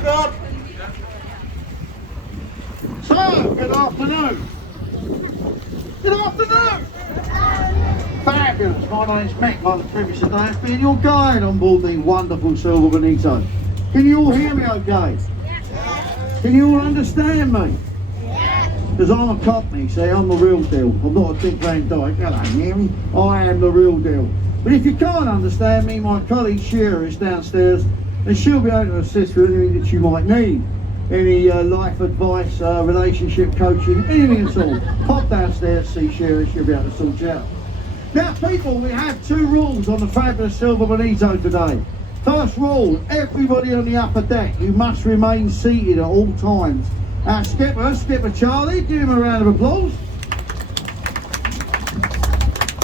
welcome. So, good afternoon. Good afternoon. Fabulous. My name's Mick. Like the previous day, being your guide on board the wonderful Silver Bonito. Can you all hear me okay? Yes. Can you all understand me? Yes. Because I'm a cockney, see, I'm the real deal. I'm not a big Van Dyke. Hello, Mary. I am the real deal. But if you can't understand me, my colleague Shearer is downstairs and she'll be able to assist with anything that you might need. Any life advice, relationship coaching, anything at all. Pop downstairs, see Shearer, she'll be able to sort you out. Now people, we have two rules on the fabulous Silver Bonito today. First rule, everybody on the upper deck, you must remain seated at all times. Our skipper Charlie, give him a round of applause.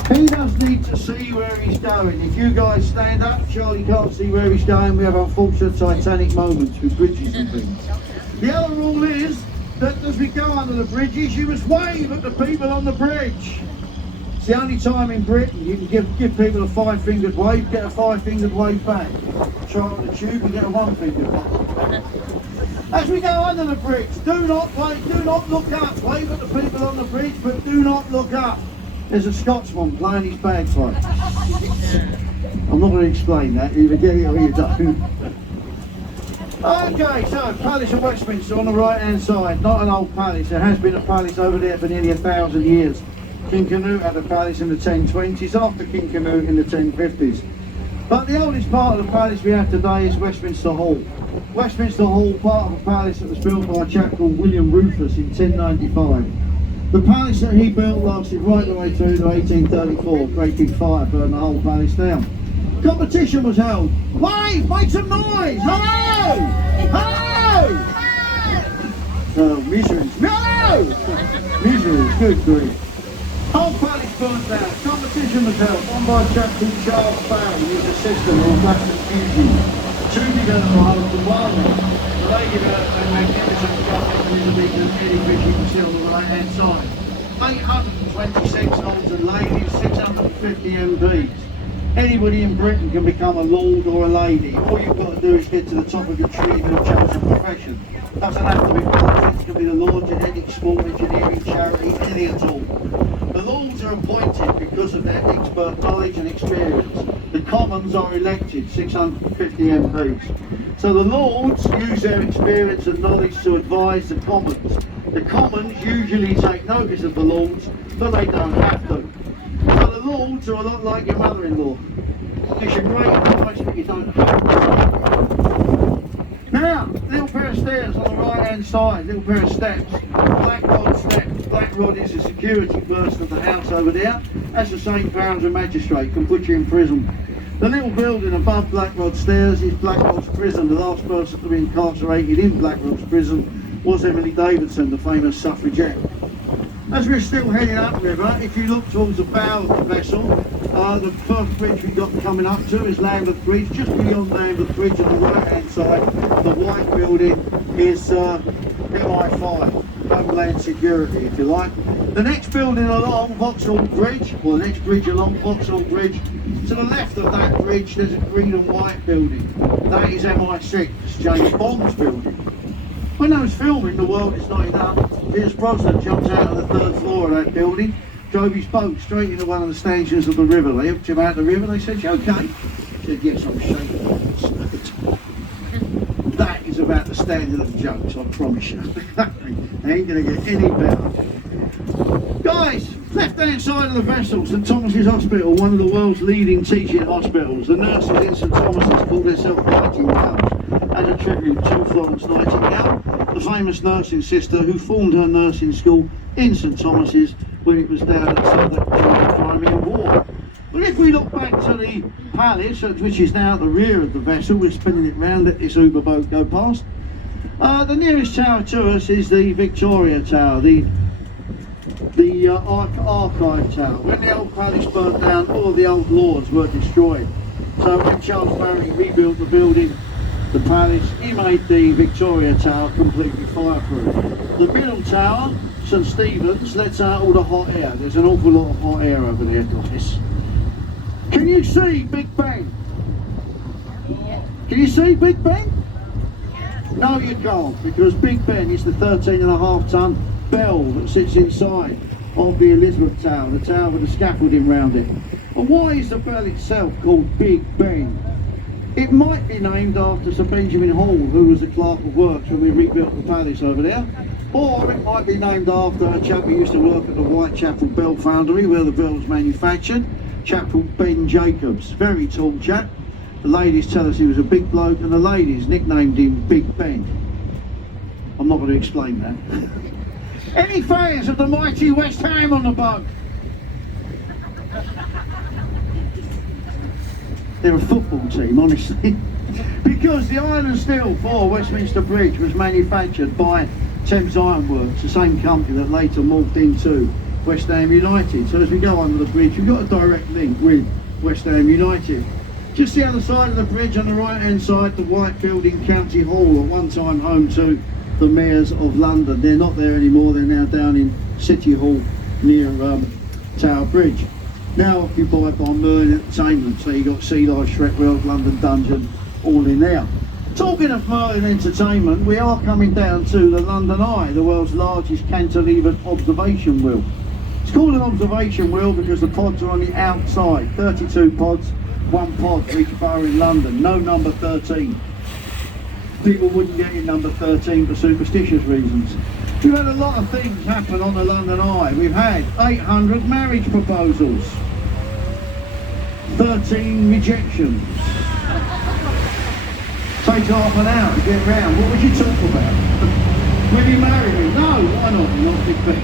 He does need to see where he's going. If you guys stand up, Charlie can't see where he's going. We have unfortunate Titanic moments with bridges and things. The other rule is that as we go under the bridges, you must wave at the people on the bridge. It's the only time in Britain you can give people a five-fingered wave, get a five-fingered wave back. Try on the tube and get a one-fingered wave. As we go under the bridge, do not look up. Wave at the people on the bridge, but do not look up. There's a Scotsman playing his bagpipe. I'm not going to explain that, either get it or you don't. Okay, so Palace of Westminster on the right hand side, not an old palace, there has been a palace over there for nearly 1,000 years. King Canute had a palace in the 1020s, after King Canute in the 1050s. But the oldest part of the palace we have today is Westminster Hall. Westminster Hall, part of a palace that was built by a chap called William Rufus in 1095. The palace that he built lasted right the way through to 1834, great big fire burned the whole palace down. Competition was held. Wave, make some noise! Hello! Hello! Miseries. No! Miseries, good grief. Whole palace burned down. Competition was held. One by a chap called Charles Barry, who was a system of black confusion. Two began to hold the one. The lady had a magnificent graphic Elizabethan any fish you can see on the right hand side. 826 lords and ladies, 650 MPs. Anybody in Britain can become a lord or a lady. All you've got to do is get to the top of your tree and choose a profession. Doesn't have to be politics, it can be the law, genetics, sport, engineering, charity, any at all. The lords are appointed because of their expert knowledge and experience. The commons are elected, 650 MPs. So the lords use their experience and knowledge to advise the commons. The commons usually take notice of the lords, but they don't have to. So the lords are a lot like your mother-in-law. You should great advice, but you don't have to. Now, little pair of stairs on the right-hand side, little pair of steps. Black Rod steps. Black Rod is the security person of the house over there. That's the St. Pounds and Magistrate, can put you in prison. The little building above Black Rod stairs is Black Rod's prison. The last person to be incarcerated in Black Rod's prison was Emily Davidson, the famous suffragette. As we're still heading upriver, if you look towards the bow of the vessel, the first bridge we've got coming up to is Lambeth Bridge. Just beyond Lambeth Bridge on the right hand side, the white building is MI5, Homeland Security if you like. The next building along Vauxhall Bridge, or the next bridge along Vauxhall Bridge, to the left of that bridge there's a green and white building. That is MI6, James Bond's building. When I was filming The World Is Not Enough, Pierce Brosnan jumped out of the third floor of that building, drove his boat straight into one of the stanchions of the river. They hooked him out the river, they said, "You okay?" He said, "Yes, I'm shaking." That is about the standard of jokes, I promise you. They ain't going to get any better. Guys, left hand side of the vessel, St Thomas's Hospital, one of the world's leading teaching hospitals. The nurses in St Thomas's call themselves Nightingales, as a tribute to Florence Nightingale, the famous nursing sister who formed her nursing school in St Thomas's when it was down at Southwark during the Crimean War. But if we look back to the palace, which is now at the rear of the vessel, we're spinning it round, let this Uber boat go past. The nearest tower to us is the Victoria Tower, the Archive Tower. When the old palace burnt down, all of the old lords were destroyed. So when Charles Barry rebuilt the building, the palace, he made the Victoria Tower completely fireproof. The middle tower, St Stephen's, lets out all the hot air. There's an awful lot of hot air over there, guys. Can you see Big Ben? Can you see Big Ben? No, you can't, because Big Ben is the 13.5-ton bell that sits inside of the Elizabeth Tower, the tower with the scaffolding round it. And why is the bell itself called Big Ben? It might be named after Sir Benjamin Hall, who was the clerk of works when we rebuilt the palace over there. Or it might be named after a chap who used to work at the Whitechapel Bell Foundry, where the bell was manufactured, a chap called Ben Jacobs. Very tall chap. The ladies tell us he was a big bloke, and the ladies nicknamed him Big Ben. I'm not going to explain that. Any fans of the mighty West Ham on the boat? They're a football team, honestly. Because the iron and steel for Westminster Bridge was manufactured by Thames Iron Works, the same company that later morphed into West Ham United. So as we go under the bridge, we've got a direct link with West Ham United. Just the other side of the bridge, on the right hand side, the white building County Hall, at one time home to the mayors of London. They're not there anymore, they're now down in City Hall near Tower Bridge. Now occupied by Merlin Entertainment, so you've got Sea Life, Shrek World, London Dungeon, all in there. Talking of Merlin Entertainment, we are coming down to the London Eye, the world's largest cantilevered observation wheel. It's called an observation wheel because the pods are on the outside, 32 pods, one pod for each borough in London, no number 13. People wouldn't get in number 13 for superstitious reasons. We've had a lot of things happen on the London Eye. We've had 800 marriage proposals, 13 rejections. Takes half an hour to get round. What would you talk about? Will you marry me? No, why not? You're not Big Ben.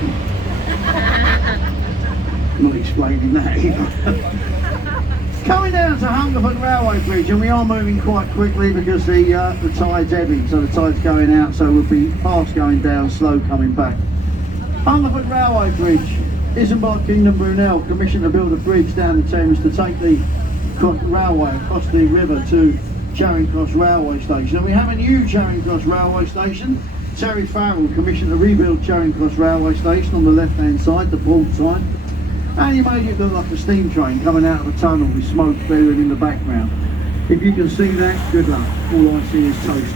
I'm not explaining that either. Coming down to Hungerford Railway Bridge, and we are moving quite quickly because the tide's ebbing, so the tide's going out, so we'll be fast going down, slow coming back. Hungerford Railway Bridge, Isambard Kingdom Brunel commissioned to build a bridge down the Thames to take the railway across the river to Charing Cross Railway Station. And we have a new Charing Cross Railway Station. Terry Farrell commissioned to rebuild Charing Cross Railway Station on the left hand side, the port side. And he made it look like a steam train coming out of a tunnel with smoke billowing in the background. If you can see that, good luck. All I see is toast.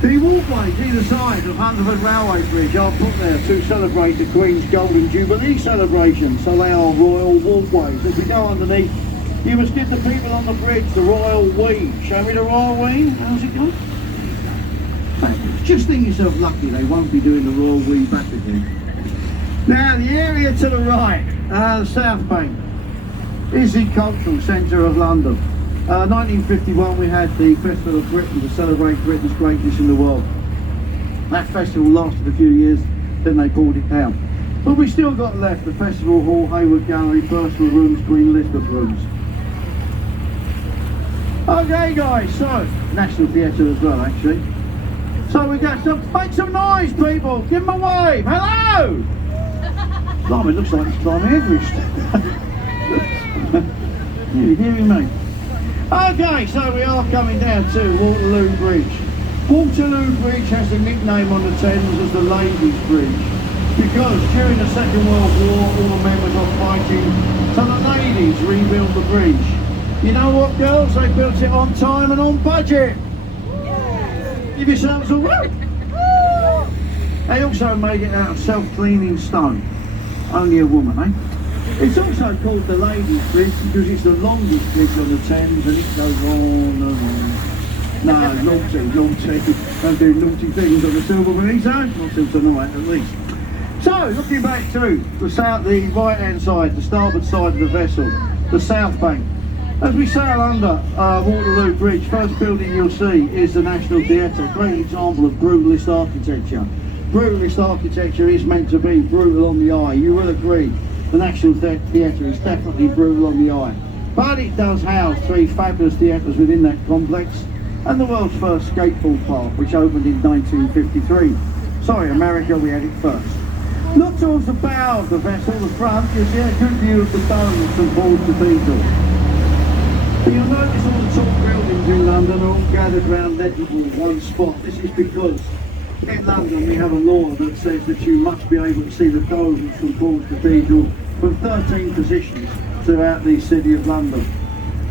The walkways either side of Hungerford Railway Bridge are put there to celebrate the Queen's Golden Jubilee celebration. So they are royal walkways. As we go underneath, you must give the people on the bridge the royal wee. Show me the royal wee. How's it going? Just think yourself lucky they won't be doing the royal wee back again. Now the area to the right, the South Bank, is the cultural centre of London. 1951 we had the Festival of Britain to celebrate Britain's greatness in the world. That festival lasted a few years, then they pulled it down. But we still got left the Festival Hall, Hayward Gallery, Personal Rooms, Queen Elizabeth Rooms. Okay guys, so, National Theatre as well actually. So we got some, make some noise people, give them a wave, hello! Blimey, it looks like it's climbing Everest. You're hearing me? Okay, so we are coming down to Waterloo Bridge. Waterloo Bridge has the nickname on the Thames as the Ladies' Bridge because during the Second World War all the men were off fighting, so the ladies rebuilt the bridge. You know what girls, they built it on time and on budget. Give yourselves a whoop. They also made it out of self-cleaning stone. Only a woman, eh? It's also called the Ladies' Bridge because it's the longest bridge on the Thames and it goes on and on. No, naughty. Don't do naughty things on the Silver Bonito, not till tonight at least. So, looking back to the right-hand side, the starboard side of the vessel, the South Bank. As we sail under Waterloo Bridge, first building you'll see is the National Theatre, a great example of brutalist architecture. Brutalist architecture is meant to be brutal on the eye, you will agree. The National Theatre is definitely brutal on the eye. But it does house three fabulous theatres within that complex, and the world's first skateboard park, which opened in 1953. Sorry, America, we had it first. Look towards the bow of the vessel, the front, you'll see a good view of the dome of St Paul's Cathedral. But you'll notice all the tall buildings in London are all gathered round legible in one spot. This is because in London we have a law that says that you must be able to see the dome of St Paul's Cathedral from 13 positions throughout the city of London,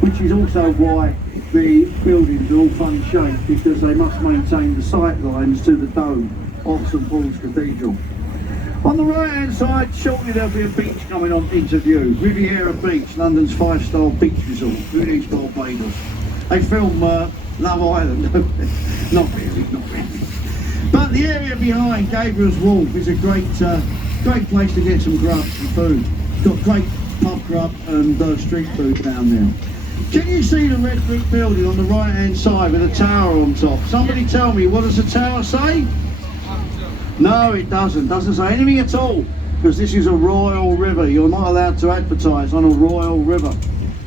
which is also why the buildings are all funny shaped because they must maintain the sight lines to the dome of St Paul's Cathedral. On the right hand side, shortly there'll be a beach coming on into view. Riviera Beach, London's 5-star beach resort. Who needs Barbados? They film Love Island. Not really, not really. But the area behind Gabriel's Wharf is a great place to get some grubs and food. It's got great pub grub and street food down there. Can you see the red brick building on the right hand side with a tower on top? Somebody tell me, what does the tower say? No, it doesn't say anything at all, because this is a royal river. You're not allowed to advertise on a royal river.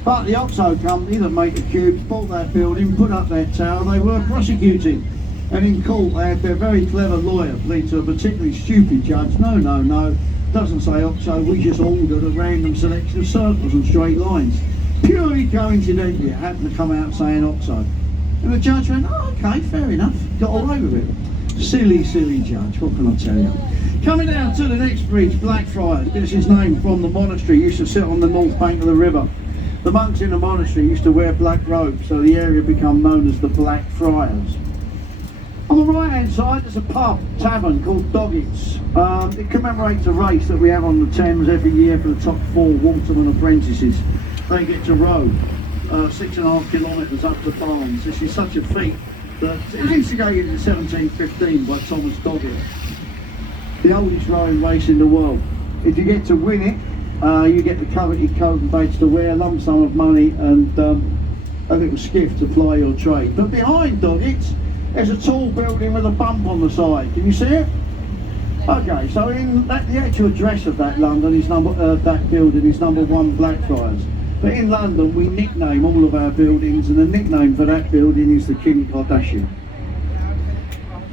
But the Oxo company that make the cubes bought that building, put up that tower. They were prosecuted, and in court they had their very clever lawyer plead to a particularly stupid judge. No, doesn't say Oxo, we just ordered a random selection of circles and straight lines. Purely coincidentally, it happened to come out saying Oxo. And the judge went, oh, okay, fair enough, got away with it. Silly judge, what can I tell you? Coming down to the next bridge, Blackfriars, gets its name from the monastery. Used to sit on the north bank of the river. The monks in the monastery used to wear black robes, so the area became known as the Blackfriars. On the right hand side there's a pub, tavern called Doggett's. It commemorates a race that we have on the Thames every year for the top 4 waterman apprentices. They get to row 6.5 kilometres up to Barnes. This is such a feat that it was instigated in 1715 by Thomas Doggett, the oldest rowing race in the world. If you get to win it, you get the coveted coat and badge to wear, a lump sum of money and a little skiff to ply your trade. But behind Doggett's, there's a tall building with a bump on the side. Can you see it? Okay, so the actual address of that building is number 1 Blackfriars. But in London we nickname all of our buildings, and the nickname for that building is the Kim Kardashian.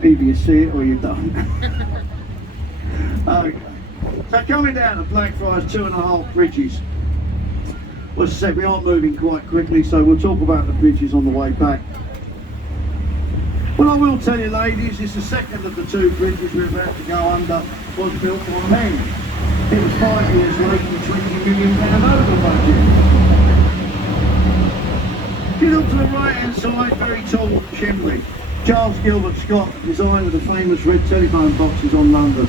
Either you see it or you don't. Okay. So coming down to Blackfriars 2.5 bridges. Well, as I said, we aren't moving quite quickly, so we'll talk about the bridges on the way back. Well, I will tell you, ladies, it's the second of the 2 bridges we're about to go under was built by men. It was 5 years late and £20 million over budget. If you look to the right hand side, very tall chimney. Charles Gilbert Scott, designer of the famous red telephone boxes in London,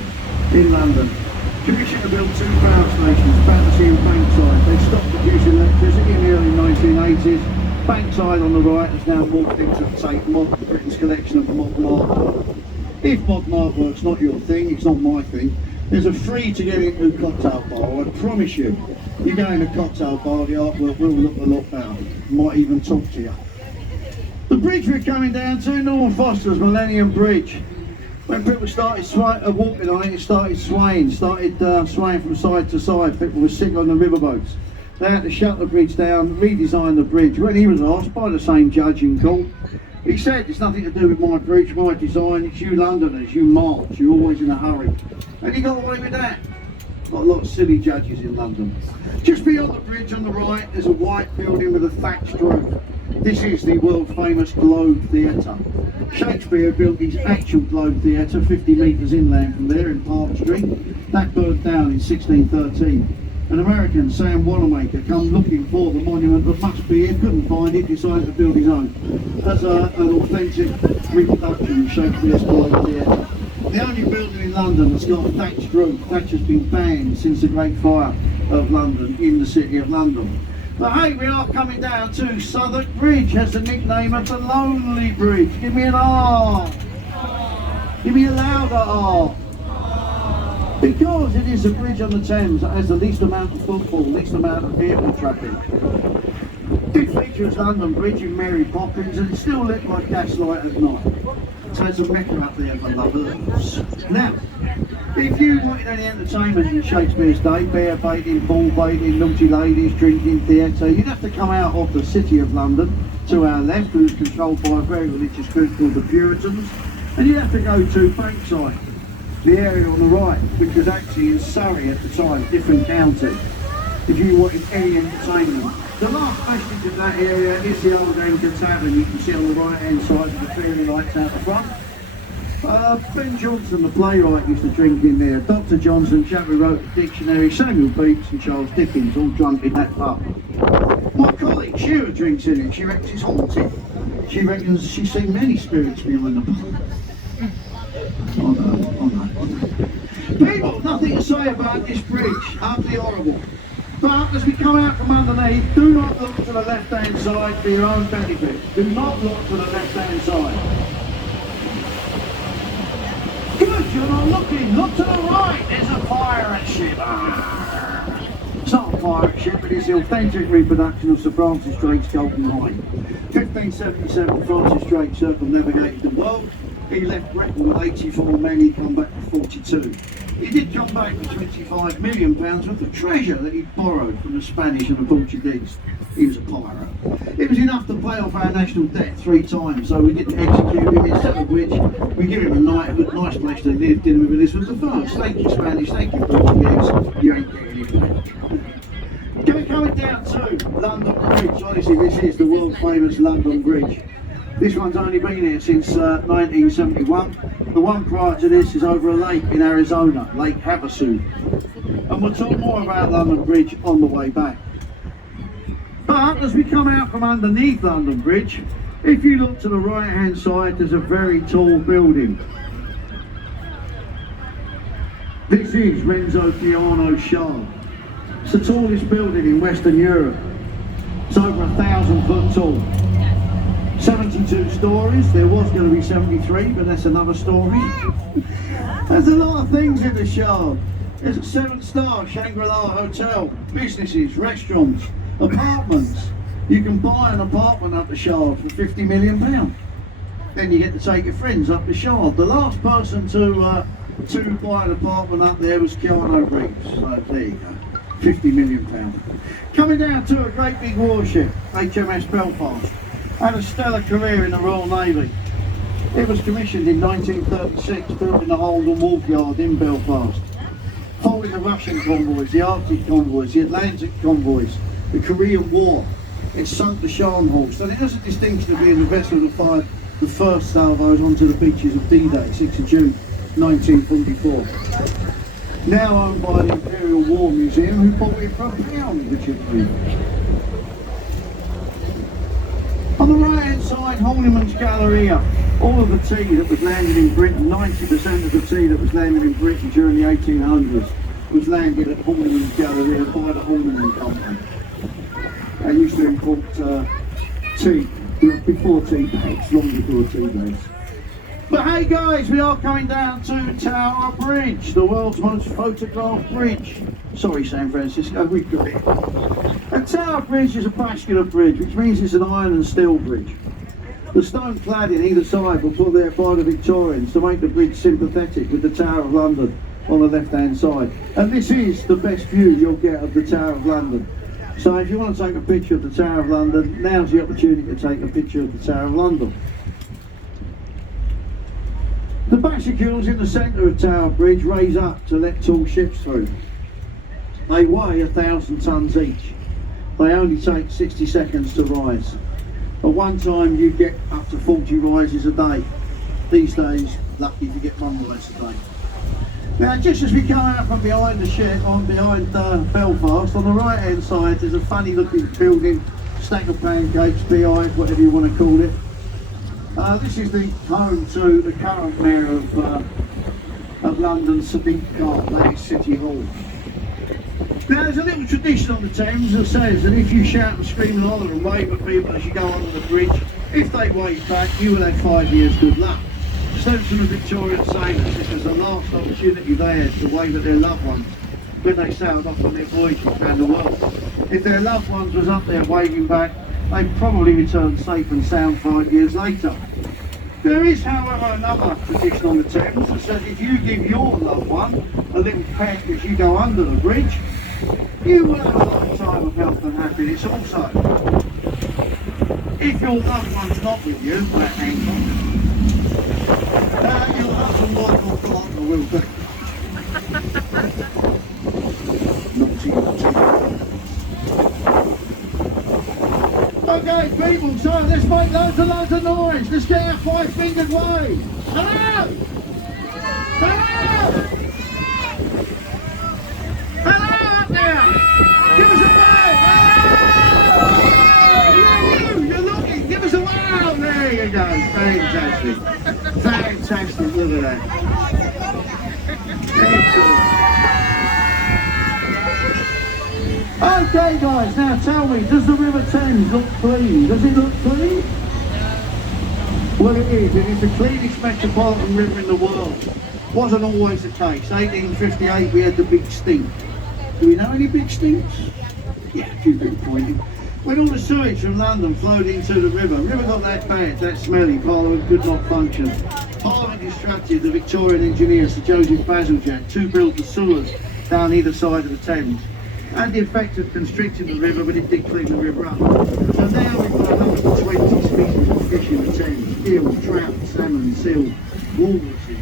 commissioned to build 2 power stations, Battersea and Bankside. They stopped producing electricity in the early 1980s. Bankside on the right has now morphed into the Tate Modern, Britain's collection of modern artwork. If modern artwork's not your thing, it's not my thing. There's a free to get into cocktail bar. I promise you, you go in a cocktail bar, the artwork will look a lot better. Might even talk to you. The bridge we're coming down to, Norman Foster's Millennium Bridge. When people started walking on it, it started swaying from side to side. People were sick on the riverboats. They had to shut the bridge down, redesign the bridge. When he was asked by the same judge in court, he said, it's nothing to do with my bridge, my design, it's you Londoners, you march, you're always in a hurry. And he got away with that. Got a lot of silly judges in London. Just beyond the bridge on the right, there's a white building with a thatched roof. This is the world famous Globe Theatre. Shakespeare built his actual Globe Theatre 50 metres inland from there in Park Street. That burned down in 1613. An American, Sam Wanamaker, come looking for the monument that must be here, couldn't find it, decided to build his own. That's an authentic reproduction of Shakespeare's Globe Theatre. The only building in London that's got a thatched roof. Thatch has been banned since the Great Fire of London in the City of London. But hey, we are coming down to Southwark Bridge, has the nickname of the Lonely Bridge. Give me an R. Give me a louder R. Because it is a bridge on the Thames that has the least amount of footfall, least amount of vehicle traffic. Big feature is London Bridge in Mary Poppins, and it's still lit by gaslight at night. So it's a mecca up there for lovers. Now, if you wanted any entertainment in Shakespeare's day, bear baiting, bull baiting, naughty ladies, drinking, theatre, you'd have to come out of the City of London to our left, who's controlled by a very religious group called the Puritans, and you'd have to go to Bankside, the area on the right, which was actually in Surrey at the time, different county, if you wanted any entertainment. The last vestige of that area is the old Anchor Tavern. You can see on the right hand side with the fairy lights out the front. Ben Jonson, the playwright, used to drink in there. Dr. Johnson, chap who wrote the dictionary, Samuel Pepys and Charles Dickens, all drunk in that pub. My colleague Shearer drinks in it. She reckons it's haunted. She reckons she's seen many spirits behind the bar. Oh no. People, nothing to say about this bridge. Utterly horrible. But as we come out from underneath, do not look to the left-hand side for your own benefit. Do not look to the left-hand side. Good, you're not looking. Look to the right. There's a pirate ship. It's not a pirate ship, but it's the authentic reproduction of Sir Francis Drake's Golden Hind. 1577, Francis Drake circumnavigated the world. He left Britain with 84 men, he come back with 42. He did come back with £25 million worth of treasure that he'd borrowed from the Spanish and the Portuguese. He was a pirate. It was enough to pay off our national debt 3 times, so we didn't execute him, instead of which we give him a nice place to live. Dinner with this was the first. Thank you Spanish, thank you Portuguese, you ain't getting it back. Coming down to London Bridge, honestly this is the world famous London Bridge. This one's only been here since 1971. The one prior to this is over a lake in Arizona, Lake Havasu. And we'll talk more about London Bridge on the way back. But as we come out from underneath London Bridge, if you look to the right hand side, there's a very tall building. This is Renzo Piano's Shard. It's the tallest building in Western Europe. It's over 1,000 foot tall. 72 stories, there was going to be 73, but that's another story. There's a lot of things in the Shard. There's a 7-star Shangri-La hotel, businesses, restaurants, apartments. You can buy an apartment up the Shard for £50 million. Then you get to take your friends up the Shard. The last person to buy an apartment up there was Keanu Reeves, so there you go. £50 million. Coming down to a great big warship, HMS Belfast. Had a stellar career in the Royal Navy. It was commissioned in 1936, built in the Holden Wharf Yard in Belfast. Following the Russian convoys, the Arctic convoys, the Atlantic convoys, the Korean War, it sunk the Scharnhorst, and it has a distinction of being the vessel that fired the first salvos onto the beaches of D-Day, 6th of June 1944. Now owned by the Imperial War Museum, who bought it for £1, which is free. On the right hand side, Holliman's Galleria. All of the tea that was landed in Britain, 90% of the tea that was landed in Britain during the 1800s was landed at Holliman's Galleria by the Holliman Company. They used to import tea before tea bags, long before tea bags. But hey guys, we are coming down to Tower Bridge, the world's most photographed bridge. Sorry San Francisco, we've got it. A Tower Bridge is a bascular bridge, which means it's an iron and steel bridge. The stone cladding either side were put there by the Victorians to make the bridge sympathetic with the Tower of London on the left hand side. And this is the best view you'll get of the Tower of London. So if you want to take a picture of the Tower of London, now's the opportunity to take a picture of the Tower of London. The basicles in the centre of Tower Bridge raise up to let tall ships through. They weigh 1,000 tonnes each. They only take 60 seconds to rise. At one time you get up to 40 rises a day. These days, lucky if you get 1 rise a day. Now just as we come out from behind the shed, behind Belfast, on the right hand side there's a funny looking building, stack of pancakes, beehive, whatever you want to call it. This is the home to the current mayor of London, Sadiq Khan, that is City Hall. Now there's a little tradition on the Thames that says that if you shout and scream and holler and wave at people as you go under the bridge, if they wave back, you will have 5 years good luck. Stems from the Victorian sailors, this was the last opportunity they had to wave at their loved ones when they sailed off on their voyages around the world. If their loved ones was up there waving back, they probably returned safe and sound 5 years later. There is, however, another tradition on the Thames that says if you give your loved one a little peck as you go under the bridge, you will have a lifetime of health and happiness also. If your loved one's not with you, that ain't you'll have some Michael Clark will do. Okay, people, so let's make loads of noise. Let's get our 5-fingered wave. Hello! Hello! Hello out there! Give us a wave! Hello! Fantastic. Fantastic, look at that. Excellent. Okay guys, now tell me, does the River Thames look clean? Does it look clean? Well it is, it is the cleanest metropolitan river in the world. Wasn't always the case. 1858 we had the big stink. Do we know any big stinks? Yeah, a few big pointing. When all the sewage from London flowed into the river got that bad, that smelly, Parliament could not function. Parliament instructed the Victorian engineer Sir Joseph Bazalgette to build the sewers down either side of the Thames. Had the effect of constricting the river, but it did clean the river up. So now we've got 120 species of fish in the Thames: eel, trout, salmon, seal, walruses,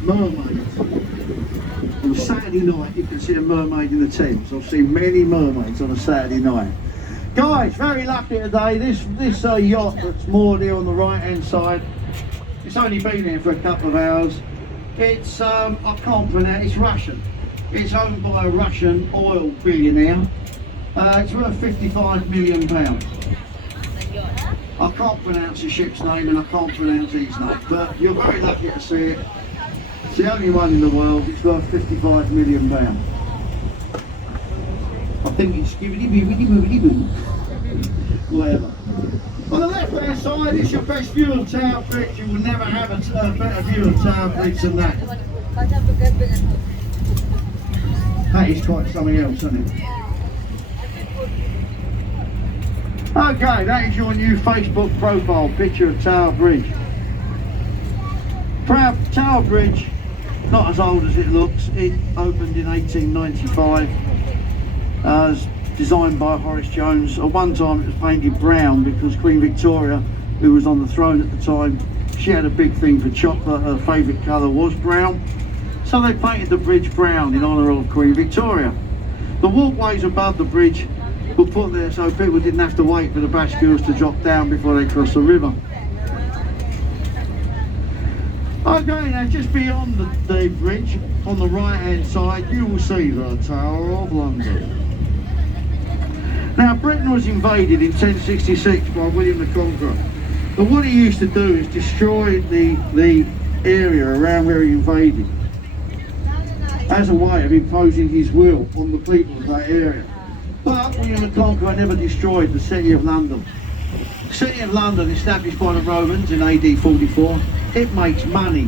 mermaids. On a Saturday night you can see a mermaid in the Thames. I've seen many mermaids on a Saturday night. Guys, very lucky today. This yacht that's moored here on the right hand side, it's only been here for a couple of hours. It's, I can't pronounce, it's Russian. It's owned by a Russian oil billionaire. It's worth £55 million. I can't pronounce the ship's name and I can't pronounce his name, but you're very lucky to see it. It's the only one in the world. It's worth £55 million. I think it's skibbity-bibbity-boobity-boo. Whatever. On the left hand side is your best view of Tower Bridge. You will never have a better view of Tower Bridge than that. That is quite something else, isn't it? Okay, that is your new Facebook profile picture of Tower Bridge. Tower Bridge, not as old as it looks. It opened in 1895. As designed by Horace Jones. At one time it was painted brown because Queen Victoria, who was on the throne at the time, she had a big thing for chocolate. Her favourite colour was brown. So they painted the bridge brown in honour of Queen Victoria. The walkways above the bridge were put there so people didn't have to wait for the bascules to drop down before they crossed the river. Okay, now just beyond the bridge, on the right hand side, you will see the Tower of London. Now Britain was invaded in 1066 by William the Conqueror. But what he used to do is destroy the area around where he invaded as a way of imposing his will on the people of that area. But William the Conqueror never destroyed the City of London. The City of London, established by the Romans in AD 44, it makes money.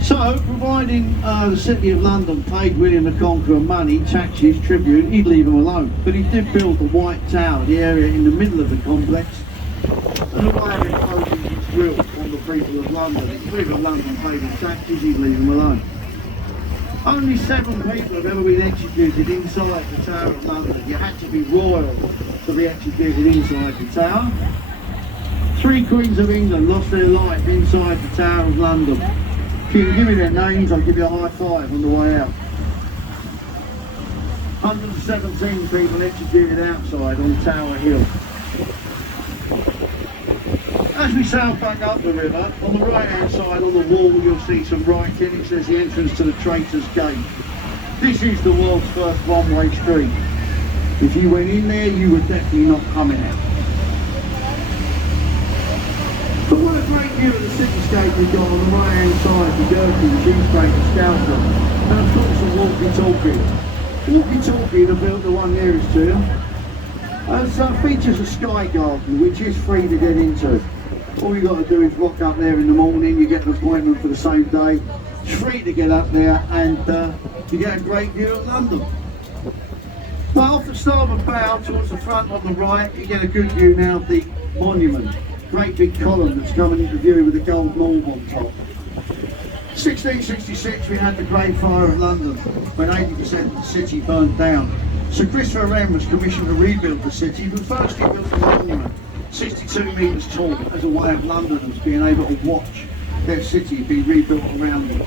So, providing the City of London paid William the Conqueror money, taxes, tribute, he'd leave them alone. But he did build the White Tower, the area in the middle of the complex, and a way of imposing his will on the people of London. If people of London paid the taxes, he'd leave them alone. Only 7 people have ever been executed inside the Tower of London. You had to be royal to be executed inside the tower. 3 Queens of England lost their life inside the Tower of London. If you can give me their names, I'll give you a high five on the way out. 117 people executed outside on Tower Hill. As we sail back up the river, on the right hand side on the wall you'll see some writing. It says the entrance to the Traitors' Gate. This is the world's first one-way street. If you went in there, you were definitely not coming out. But what a great view of the cityscape we've got on the right hand side, the Gherkin, the Cheesecake, Scouser, and of course the walkie-talkie. Walkie-talkie, the one nearest to you, features a sky garden which is free to get into. All you got to do is rock up there in the morning, you get an appointment for the same day. It's free to get up there and you get a great view of London. But off the starboard bow towards the front on the right, you get a good view now of the monument. Great big column that's coming into view with a gold knob on top. 1666 we had the Great Fire of London when 80% of the city burnt down. Sir Christopher Wren was commissioned to rebuild the city, but first he built a monument 62 metres tall as a way of Londoners being able to watch their city be rebuilt around them.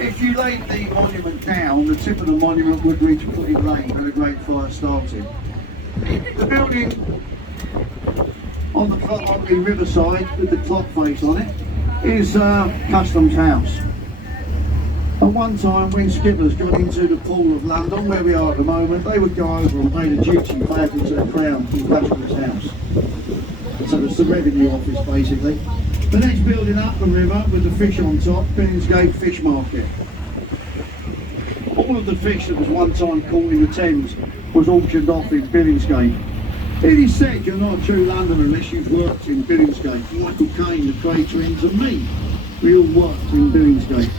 If you laid the monument down, the tip of the monument would reach Putney Lane when a great fire started. The building on the riverside with the clock face on it is Customs House. At one time when skippers got into the Pool of London, where we are at the moment, they would go over and pay the duty payable to the Crown in Customs House. So it's the revenue office basically. The next building up the river with the fish on top, Billingsgate Fish Market. All of the fish that was one time caught in the Thames was auctioned off in Billingsgate. It is said you're not a true Londoner unless you've worked in Billingsgate. Michael Caine, the Cray twins, and me, we all worked in Billingsgate.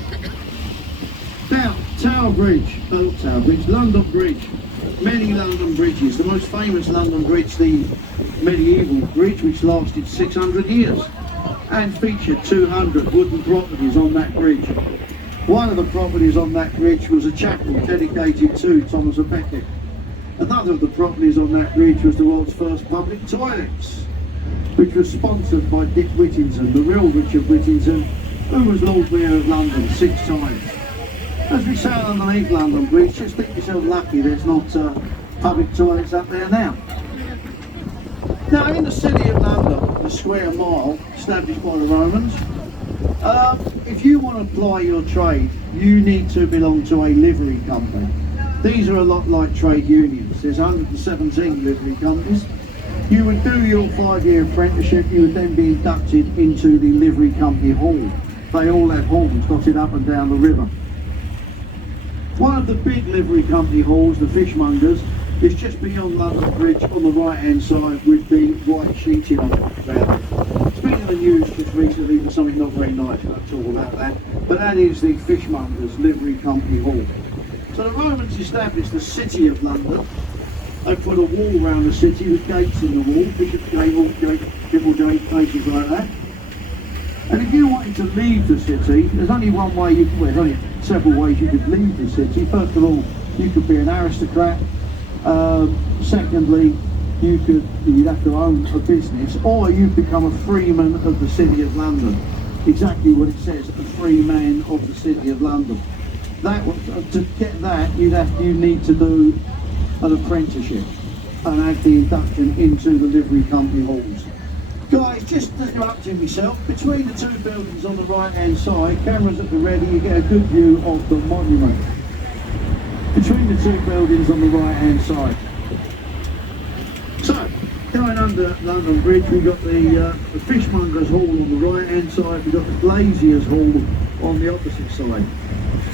Now, London Bridge. Many London bridges. The most famous London bridge, the medieval bridge, which lasted 600 years and featured 200 wooden properties on that bridge. One of the properties on that bridge was a chapel dedicated to Thomas à Becket. Another of the properties on that bridge was the world's first public toilets, which was sponsored by Dick Whittington, the real Richard Whittington, who was Lord Mayor of London 6 times. As we sail underneath London Bridge, just think yourself lucky there's not public toilets up there now. Now, in the city of London, the square mile, established by the Romans, if you want to ply your trade, you need to belong to a livery company. These are a lot like trade unions. There's 117 livery companies. You would do your 5-year apprenticeship, you would then be inducted into the livery company hall. They all have halls dotted up and down the river. One of the big livery company halls, the Fishmongers, is just beyond London Bridge on the right hand side with the white sheeting on it around it. It's been in the news just recently for something not very nice, I'll talk about that. But that is the Fishmongers livery company hall. So the Romans established the city of London. They put a wall around the city with gates in the wall, Bishop's Gate, Aldgate, places like that. And if you wanted to leave the city, there's only one way you could, well, there's only several ways you could leave the city. First of all, you could be an aristocrat. Secondly, you'd have to own a business, or you'd become a freeman of the City of London. Exactly what it says, a free man of the City of London. To get that, you need to do an apprenticeship and have the induction into the livery company halls. Guys, just interrupting myself, between the 2 buildings on the right hand side, cameras at the ready, you get a good view of the monument. Between the 2 buildings on the right hand side. So, going under London Bridge, we've got the Fishmongers Hall on the right hand side, we've got the Glaziers Hall on the opposite side.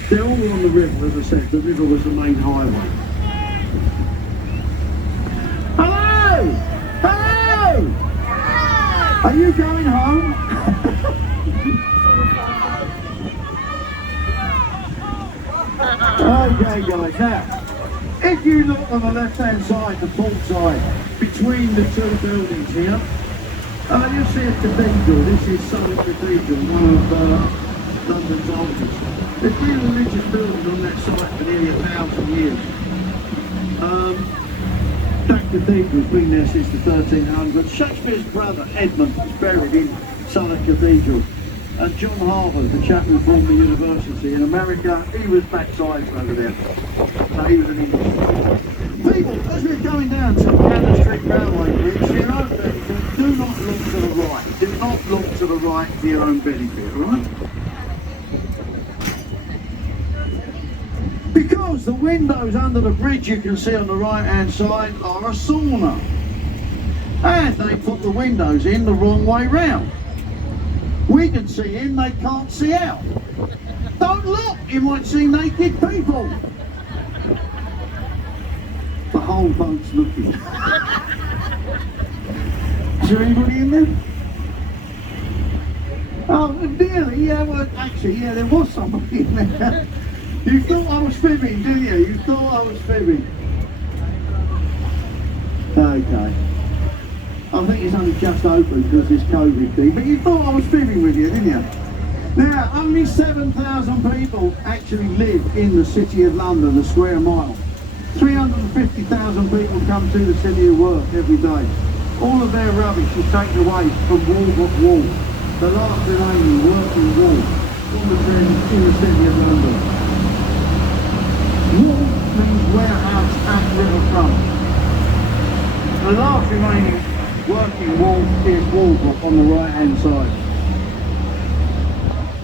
They're all on the river, as I said, the river was the main highway. Hello! Hello! Are you going home? Okay guys, now, if you look on the left hand side, the port side, between the 2 buildings here, you'll see a cathedral. This is Southwark Cathedral, one of London's oldest. There's been a religious building on that site for nearly 1,000 years. That cathedral's been there since the 1300s. Shakespeare's brother, Edmund, is buried in Southwark Cathedral. And John Harvard, the chap who formed the university in America, he was baptised over there. So he was an English. People, as we're going down to Cannon Street Railway Bridge, for your own benefit, do not look to the right. Do not look to the right for your own benefit, alright? Because the windows under the bridge you can see on the right hand side are a sauna. And they put the windows in the wrong way round. We can see in, they can't see out. Don't look, you might see naked people. The whole boat's looking. Is there anybody in there? Oh, nearly, yeah, well, actually, yeah, there was somebody in there. You thought I was fibbing, didn't you? You thought I was fibbing. Okay. I think it's only just open because of this COVID thing, but you thought I was fibbing with you, didn't you? Now, only 7,000 people actually live in the City of London, the square mile. 350,000 people come to the city of work every day. All of their rubbish is taken away from Walbrook Wall, the last remaining working wall in the City of London. Wall means warehouse and riverfront. The last remaining working wall is Walbrook on the right hand side.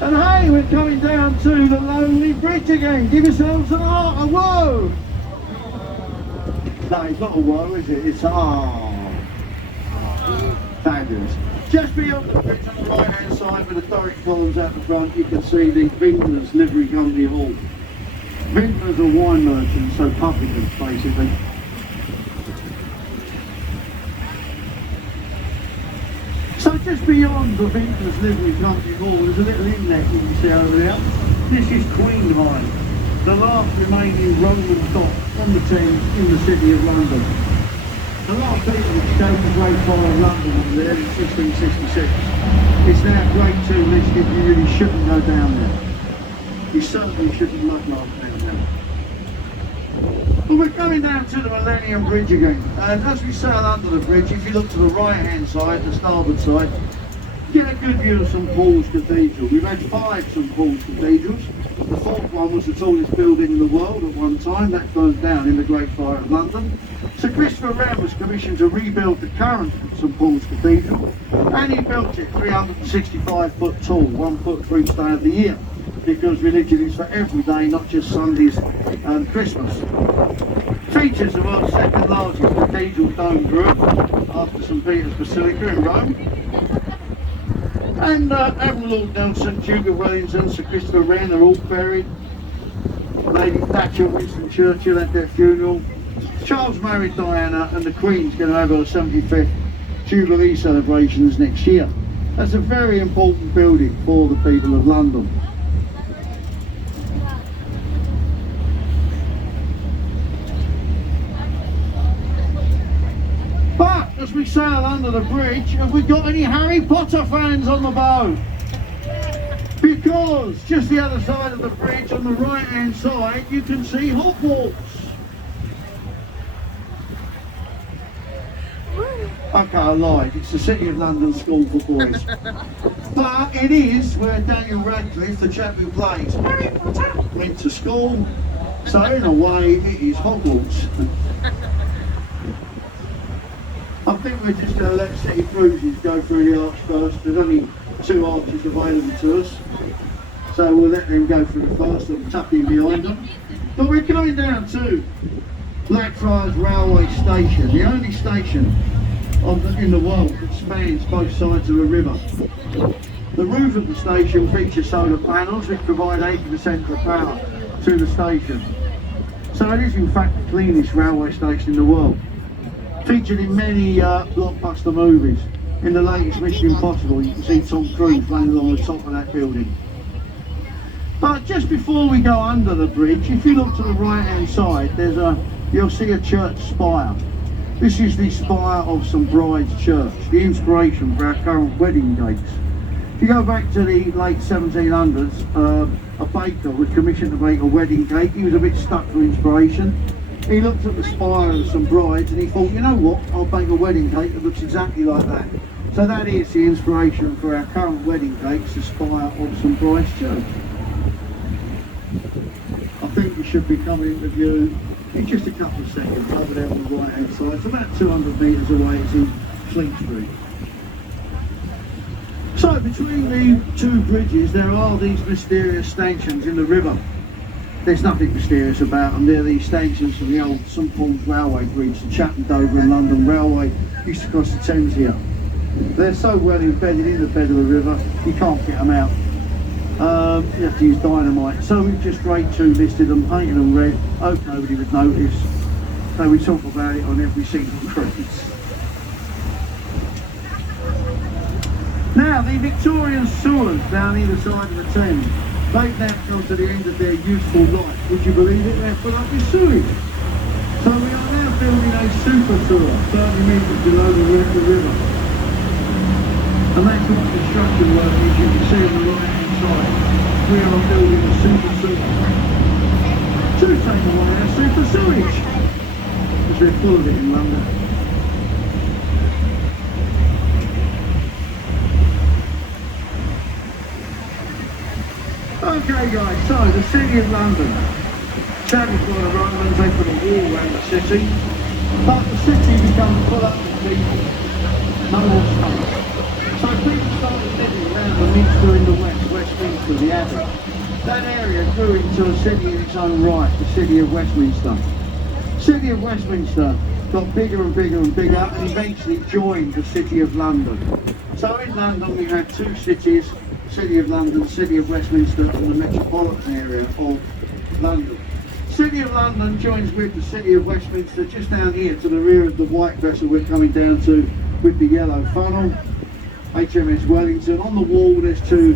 And hey, we're coming down to the lonely bridge again. Give yourselves a whoa! No, it's not a whoa, is it? It's a ah. Fabulous. Just beyond the bridge on the right hand side with the Doric columns out the front, you can see the Vintners Livery Company Hall. Vintners are wine merchants, so publicans basically. So just beyond the Vintners Livery Company Hall, there's a little inlet you can see over there. This is Queen Line, the last remaining Roman dock on the Thames in the City of London. A lot of people escaped the Great Fire of London over there in 1666. It's now Grade 2 listed, you really shouldn't go down there. You certainly shouldn't mudlark down there. Well, we're going down to the Millennium Bridge again, and as we sail under the bridge, if you look to the right hand side, the starboard side, you get a good view of St Paul's Cathedral. We've had 5 St Paul's Cathedrals. The 4th one was the tallest building in the world at one time. That burned down in the Great Fire of London. Sir Christopher Wren was commissioned to rebuild the current St Paul's Cathedral, and he built it 365 foot tall, 1 foot for each day of the year, because religion is for every day, not just Sundays and Christmas. Features the world's 2nd largest cathedral dome group after St Peter's Basilica in Rome. And Admiral Lord Nelson, Duke of Wellington, Sir Christopher Wren are all buried. Lady Thatcher, Winston Churchill at their funeral. Charles married Diana, and the Queen's going to have her 75th Jubilee celebrations next year. That's a very important building for the people of London. But as we sail under the bridge, have we got any Harry Potter fans on the boat? Because just the other side of the bridge, on the right hand side, you can see Hogwarts. Okay, I lied. It's the City of London School for Boys. But it is where Daniel Radcliffe, the chap who plays Harry Potter, went to school. So in a way, it is Hogwarts. I think we're just going to let City Cruises go through the arch first. There's only 2 arches available to us. So we'll let them go through the first and tuck in behind them. But we're going down to Blackfriars Railway Station, the only station in the world that spans both sides of a river. The roof of the station features solar panels which provide 80% of the power to the station. So it is in fact the cleanest railway station in the world. Featured in many blockbuster movies. In the latest Mission Impossible, you can see Tom Cruise running along the top of that building. But just before we go under the bridge, if you look to the right hand side, you'll see a church spire. This is the spire of St Bride's Church, the inspiration for our current wedding gates. If you go back to the late 1700s, a baker was commissioned to make a wedding cake. He was a bit stuck for inspiration. He looked at the spire of St Bride's and he thought, you know what, I'll bake a wedding cake that looks exactly like that. So that is the inspiration for our current wedding cakes, the spire of St Bride's Church. I think we should be coming to view in just a couple of seconds over there on the right hand side. It's about 200 metres away, it's in Fleet Street. So between the 2 bridges there are these mysterious stanchions in the river. There's nothing mysterious about them. They're the stanchions from the old St Paul's Railway Bridge, the Chatham, Dover and London Railway used to cross the Thames here. They're so well embedded in the bed of the river, you can't get them out. You have to use dynamite. So we've just Grade 2 listed them, painted them red. Hope nobody would notice. So we talk about it on every single cruise. Now the Victorian sewers down either side of the Thames, they've now come to the end of their useful life. Would you believe it? They're full up with sewage. So we are now building a super sewer 30 metres below the river. And that's what construction work is. You can see on the right hand side. We are building a super sewer to take away our super sewage, because we're full of it in London. Okay guys, so the City of London. Established by the Romans, they put a wall around the city, but the city becomes full up with people. No more space. So people started living around the Minster in the west, Westminster, the Abbey. That area grew into a city in its own right, the City of Westminster. City of Westminster got bigger and bigger and bigger, and eventually joined the City of London. So in London we had two cities, City of London, City of Westminster, and the metropolitan area of London. City of London joins with the City of Westminster just down here to the rear of the white vessel we're coming down to with the yellow funnel, HMS Wellington. On the wall there's two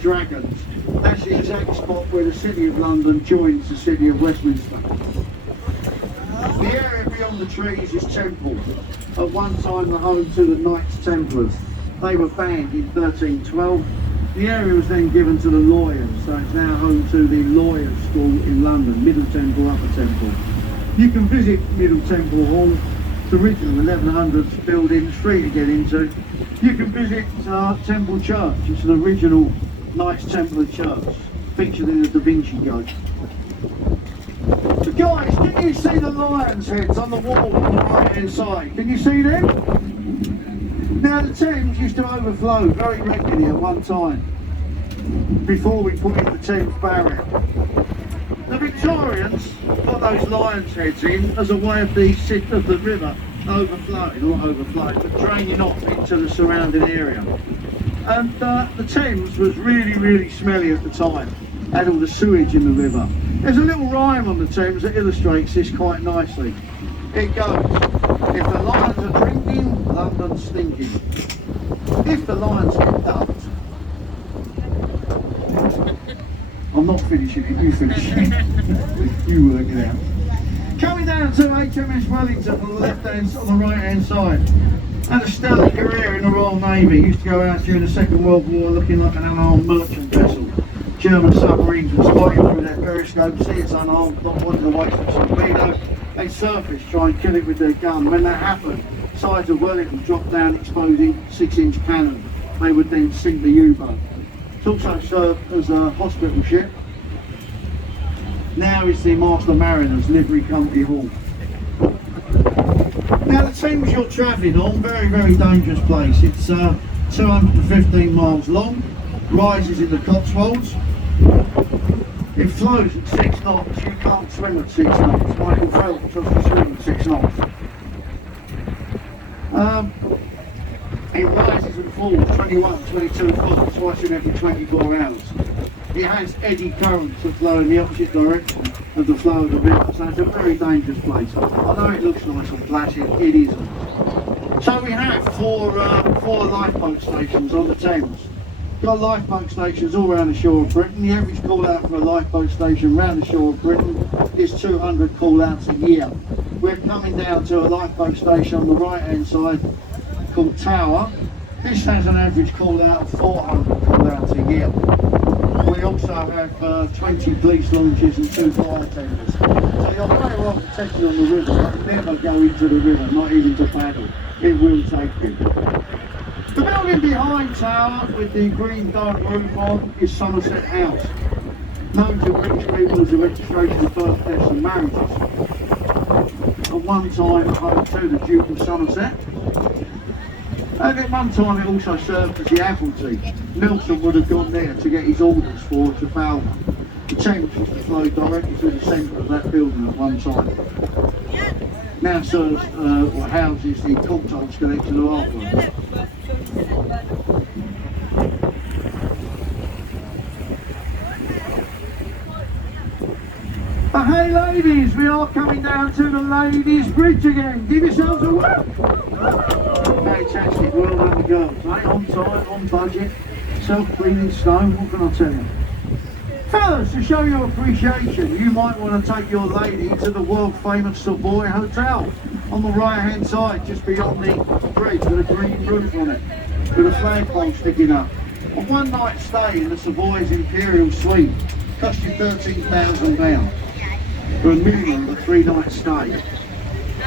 dragons. That's the exact spot where the City of London joins the City of Westminster. The area beyond the trees is Temple, at one time the home to the Knights Templars. They were banned in 1312. The area was then given to the lawyers, so it's now home to the Lawyers' School in London, Middle Temple, Upper Temple. You can visit Middle Temple Hall, the original 1100s building, free to get into. You can visit Temple Church, it's an original Knights Templar church, featured in the Da Vinci Code. So guys, can you see the lions' heads on the wall on the right hand side? Can you see them? Now the Thames used to overflow very regularly at one time, before we put in the Thames barrier. The Victorians put those lions' heads in as a way of the river overflowing, not overflowing, but draining off into the surrounding area. And the Thames was really, really smelly at the time, had all the sewage in the river. There's a little rhyme on the Thames that illustrates this quite nicely. It goes, if the lions are drinking, London's stinking. If the lions get dumped, I'm not finishing it, you finish it. You work it out. Coming down to HMS Wellington on the left hand, on the right hand side. Had a stellar career in the Royal Navy. Used to go out during the Second World War looking like an unarmed merchant vessel. German submarines would spot it through their periscope, see it's unarmed, not wanting to waste a torpedo. They'd surface, try and kill it with their gun. When that happened, sides of Wellington dropped down, exposing 6-inch cannon. They would then sink the U-boat. It's also served as a hospital ship. Now it's the Master Mariner's Livery Company Hall. Now the Thames you're travelling on, very, very dangerous place. It's 215 miles long, rises in the Cotswolds. It flows at 6 knots, you can't swim at 6 knots. Michael Phelps has to swim at 6 knots. It rises and falls 21, 22 foot twice in every 24 hours. It has eddy currents that flow in the opposite direction of the flow of the river, so it's a very dangerous place. I know it looks nice and placid, it isn't. So we have four lifeboat stations on the Thames. We've got lifeboat stations all around the shore of Britain. The average call out for a lifeboat station around the shore of Britain is 200 call outs a year. We're coming down to a lifeboat station on the right hand side called Tower. This has an average call out of 400 call outs a year. We also have 20 police launches and 2 fire tenders. So you're very well protected on the river, but never go into the river, not even to paddle. It will take you. The building behind Tower with the green dome roof on is Somerset House. Known to British people as a registration of birth, deaths and marriages. At one time home to the Duke of Somerset. And at one time it also served as the Admiralty. Nelson would have gone there to get his orders for Trafalgar. The Thames used to flow directly through the centre of that building at one time. Now serves or houses the Courtaulds collection of artwork. But hey ladies, we are coming down to the Ladies' Bridge again. Give yourselves a whoop! Fantastic, well done the girls, eh? On time, on budget, self-cleaning stone, what can I tell you? Fellas, to show your appreciation, you might want to take your lady to the world famous Savoy Hotel on the right hand side, just beyond the bridge with a green roof on it, with a flagpole sticking up. A one night stay in the Savoy's Imperial Suite cost you £13,000 for a minimum of a 3-night stay.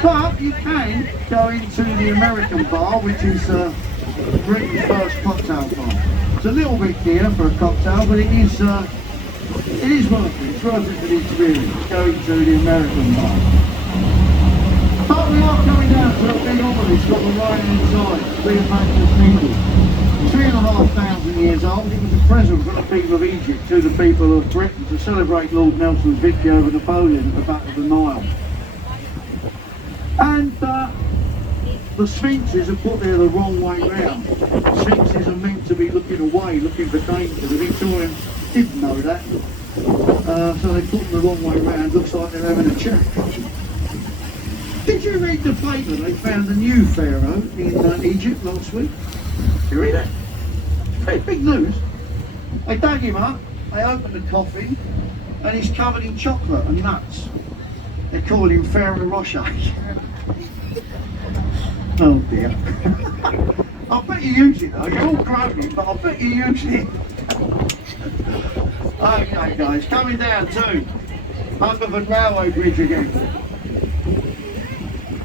But you can go into the American bar, which is Britain's first cocktail bar. It's a little bit dear for a cocktail, but it is worth it. It's worth it for the experience, going to the American bar. But we are coming down to a big obelisk on the right hand side, Cleopatra's Needle. 3,500 years old. It was a present from the people of Egypt to the people of Britain to celebrate Lord Nelson's victory over Napoleon at the Battle of the Nile. And the sphinxes are put there the wrong way round. Sphinxes are meant to be looking away, looking for danger. The Victorians didn't know that. So they put them the wrong way round. Looks like they're having a chat. Did you read the paper? They found a new pharaoh in Egypt last week. Did you read that? Very big news. They dug him up, they opened the coffin, and he's covered in chocolate and nuts. They call him Pharaoh Rocher. Oh dear. I bet you use it though. You're all groaning, but I bet you use it. Okay guys, coming down to Humberford Railway Bridge again.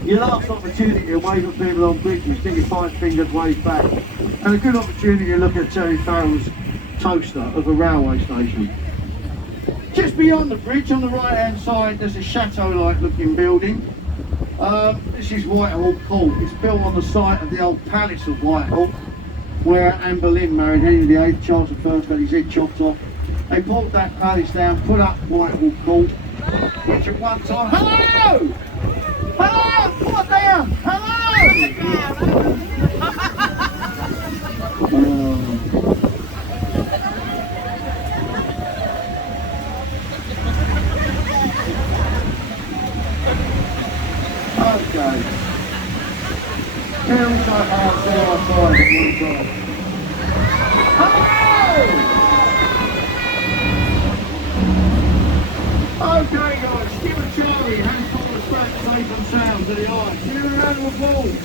Your last opportunity to wave at people on bridges, get your 5 fingers waved back. And a good opportunity to look at Terry Farrell's toaster of a railway station. Just beyond the bridge on the right hand side there's a chateau-like looking building. This is Whitehall Court. It's built on the site of the old Palace of Whitehall, where Anne Boleyn married Henry VIII, Charles I had his head chopped off. They pulled that palace down, put up Whitehall Court, which at one time... Hello! Hello! Put it down! Hello! Okay. Here we go outside at one time. Hello! Okay guys, give a Charlie, hands full of respect, safe and sound to the eye. Give him a round of applause.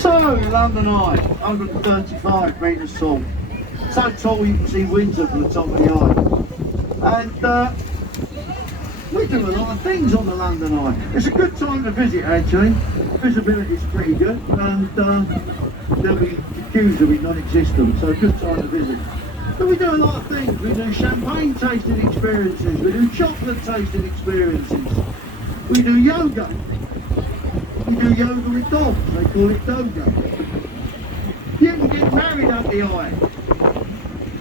So, London Eye, 135 metres tall. So tall you can see Windsor from the top of the eye. And we do a lot of things on the London Eye. It's a good time to visit actually. Visibility is pretty good and there'll be queues will be non-existent, so a good time to visit. But we do a lot of things. We do champagne tasting experiences, we do chocolate tasting experiences, we do yoga. We do yoga with dogs, they call it doga. You can get married up the eye.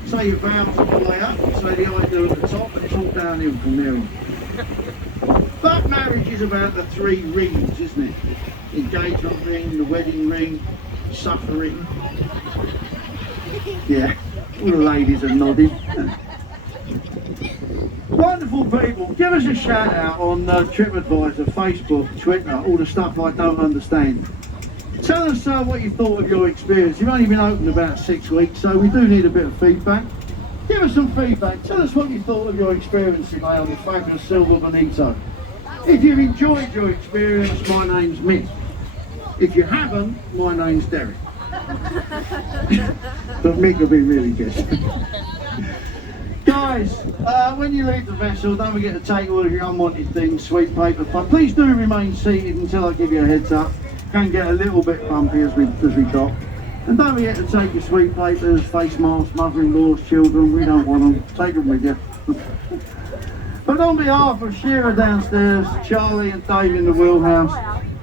Say your vows all the way up, say the eye do at the top, and it's all downhill from there on. But marriage is about the 3 rings, isn't it? Engagement ring, the wedding ring, suffering. Yeah, all the ladies are nodding. Wonderful people, give us a shout out on TripAdvisor, Facebook, Twitter, all the stuff I don't understand. Tell us what you thought of your experience. You've only been open about 6 weeks, so we do need a bit of feedback. Give us some feedback. Tell us what you thought of your experience today on the fabulous silver Bonito. If you've enjoyed your experience, my name's Mick. If you haven't, my name's Derek. But Mick will be really good. Guys, when you leave the vessel, don't forget to take all of your unwanted things, sweet paper, fun. Please do remain seated until I give you a heads up. Can get a little bit bumpy as we dock. And don't forget to take your sweet papers, face masks, mother-in-laws, children. We don't want them. Take them with you. But on behalf of Shearer downstairs, Charlie and Dave in the wheelhouse,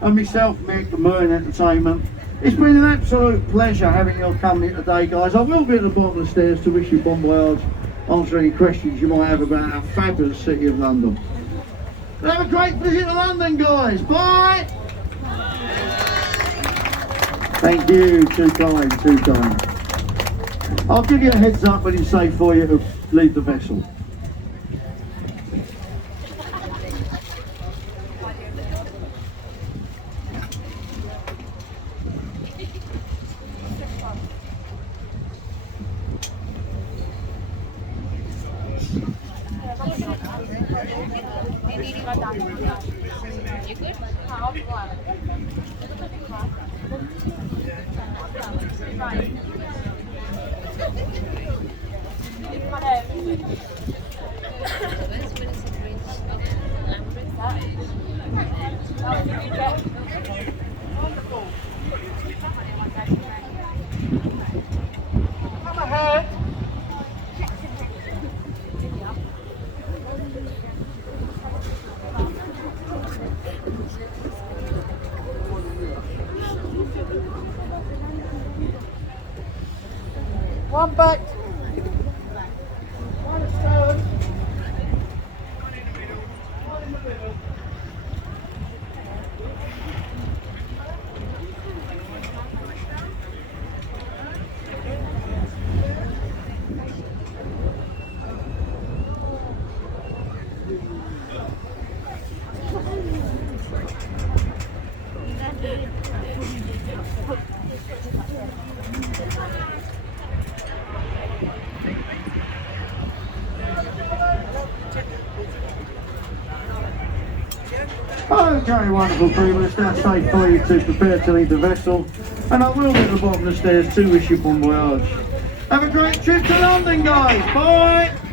and myself, Mick, and Merlin Entertainment, it's been an absolute pleasure having your company today, guys. I will be at the bottom of the stairs to wish you bon voyage, answer any questions you might have about our fabulous city of London. Have a great visit to London, guys. Bye! Thank you, too kind, too kind. I'll give you a heads up when it's safe for you to leave the vessel. One back. One stone. Okay, wonderful crew, it's now safe for you to prepare to leave the vessel, and I will be at the bottom of the stairs to wish you bon voyage. Have a great trip to London, guys. Bye!